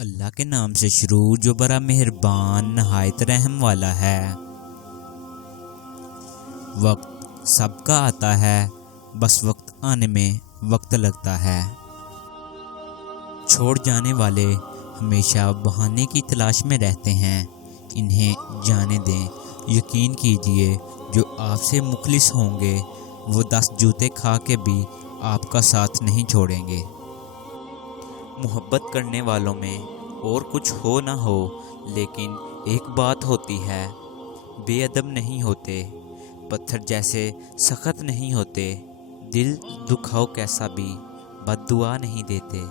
اللہ کے نام سے شروع جو بڑا مہربان نہایت رحم والا ہے۔ وقت سب کا آتا ہے، بس وقت آنے میں وقت لگتا ہے۔ چھوڑ جانے والے ہمیشہ بہانے کی تلاش میں رہتے ہیں، انہیں جانے دیں۔ یقین کیجئے جو آپ سے مخلص ہوں گے وہ 10 جوتے کھا کے بھی آپ کا ساتھ نہیں چھوڑیں گے۔ محبت کرنے والوں میں اور کچھ ہو نہ ہو، لیکن ایک بات ہوتی ہے، بے ادب نہیں ہوتے، پتھر جیسے سخت نہیں ہوتے، دل دکھاؤ کیسا بھی بد دعا نہیں دیتے۔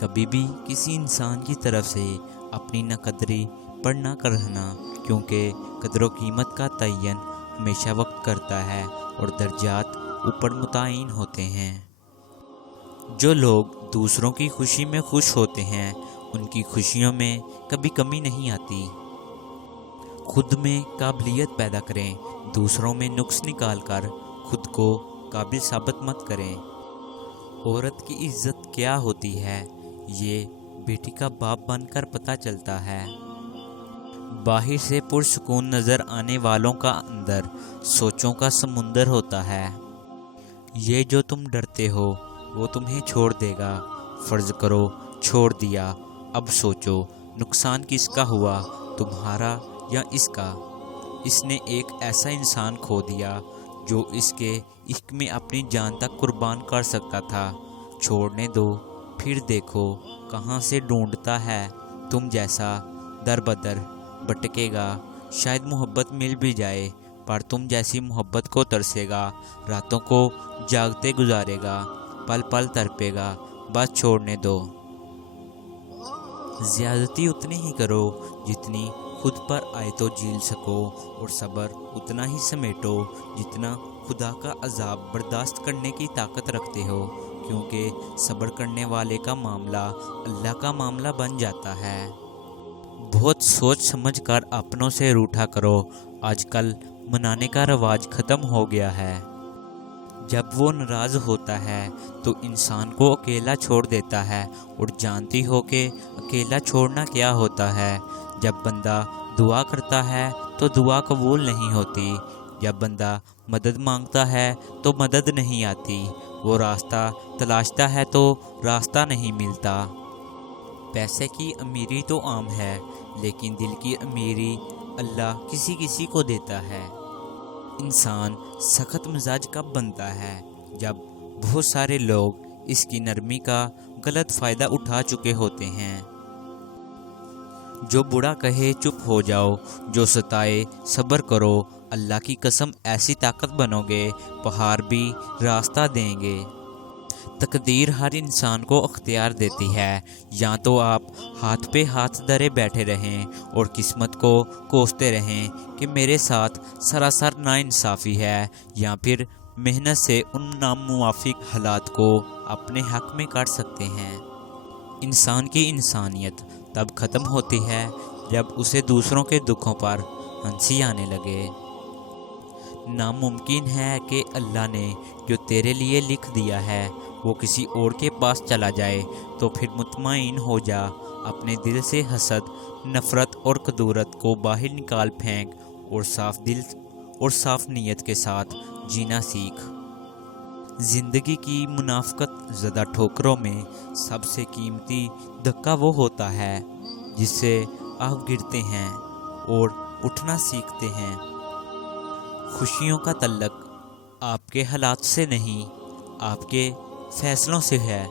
کبھی بھی کسی انسان کی طرف سے اپنی ناقدری پر نہ کرنا، کیونکہ قدر و قیمت کا تعین ہمیشہ وقت کرتا ہے اور درجات اوپر متعین ہوتے ہیں۔ جو لوگ دوسروں کی خوشی میں خوش ہوتے ہیں ان کی خوشیوں میں کبھی کمی نہیں آتی۔ خود میں قابلیت پیدا کریں، دوسروں میں نقص نکال کر خود کو قابل ثابت مت کریں۔ عورت کی عزت کیا ہوتی ہے یہ بیٹی کا باپ بن کر پتہ چلتا ہے۔ باہر سے پرسکون نظر آنے والوں کا اندر سوچوں کا سمندر ہوتا ہے۔ یہ جو تم ڈرتے ہو وہ تمہیں چھوڑ دے گا۔ فرض کرو چھوڑ دیا، اب سوچو نقصان کس کا ہوا، تمہارا یا اس کا؟ اس نے ایک ایسا انسان کھو دیا جو اس کے عشق میں اپنی جان تک قربان کر سکتا تھا۔ چھوڑنے دو، پھر دیکھو کہاں سے ڈھونڈتا ہے تم جیسا، در بدر بھٹکے گا۔ شاید محبت مل بھی جائے، پر تم جیسی محبت کو ترسے گا، راتوں کو جاگتے گزارے گا، پل پل تڑپے گا۔ بس چھوڑنے دو۔ زیادتی اتنی ہی کرو جتنی خود پر آئے تو جھیل سکو، اور صبر اتنا ہی سمیٹو جتنا خدا کا عذاب برداشت کرنے کی طاقت رکھتے ہو، کیونکہ صبر کرنے والے کا معاملہ اللہ کا معاملہ بن جاتا ہے۔ بہت سوچ سمجھ کر اپنوں سے روٹھا کرو، آج کل منانے کا رواج ختم ہو گیا ہے۔ جب وہ ناراض ہوتا ہے تو انسان کو اکیلا چھوڑ دیتا ہے، اور جانتی ہو کہ اکیلا چھوڑنا کیا ہوتا ہے۔ جب بندہ دعا کرتا ہے تو دعا قبول نہیں ہوتی، جب بندہ مدد مانگتا ہے تو مدد نہیں آتی، وہ راستہ تلاشتا ہے تو راستہ نہیں ملتا۔ پیسے کی امیری تو عام ہے، لیکن دل کی امیری اللہ کسی کسی کو دیتا ہے۔ انسان سخت مزاج کب بنتا ہے؟ جب بہت سارے لوگ اس کی نرمی کا غلط فائدہ اٹھا چکے ہوتے ہیں۔ جو برا کہے چپ ہو جاؤ، جو ستائے صبر کرو، اللہ کی قسم ایسی طاقت بنو گے پہاڑ بھی راستہ دیں گے۔ تقدیر ہر انسان کو اختیار دیتی ہے، یا تو آپ ہاتھ پہ ہاتھ دھرے بیٹھے رہیں اور قسمت کو کوستے رہیں کہ میرے ساتھ سراسر ناانصافی ہے، یا پھر محنت سے ان ناموافق حالات کو اپنے حق میں کر سکتے ہیں۔ انسان کی انسانیت تب ختم ہوتی ہے جب اسے دوسروں کے دکھوں پر ہنسی آنے لگے۔ ناممکن ہے کہ اللہ نے جو تیرے لیے لکھ دیا ہے وہ کسی اور کے پاس چلا جائے، تو پھر مطمئن ہو جا، اپنے دل سے حسد، نفرت اور کدورت کو باہر نکال پھینک، اور صاف دل اور صاف نیت کے ساتھ جینا سیکھ۔ زندگی کی منافقت زدہ ٹھوکروں میں سب سے قیمتی دھکا وہ ہوتا ہے جس سے آپ گرتے ہیں اور اٹھنا سیکھتے ہیں۔ خوشیوں کا تعلق آپ کے حالات سے نہیں، آپ کے فیصلوں سے ہے۔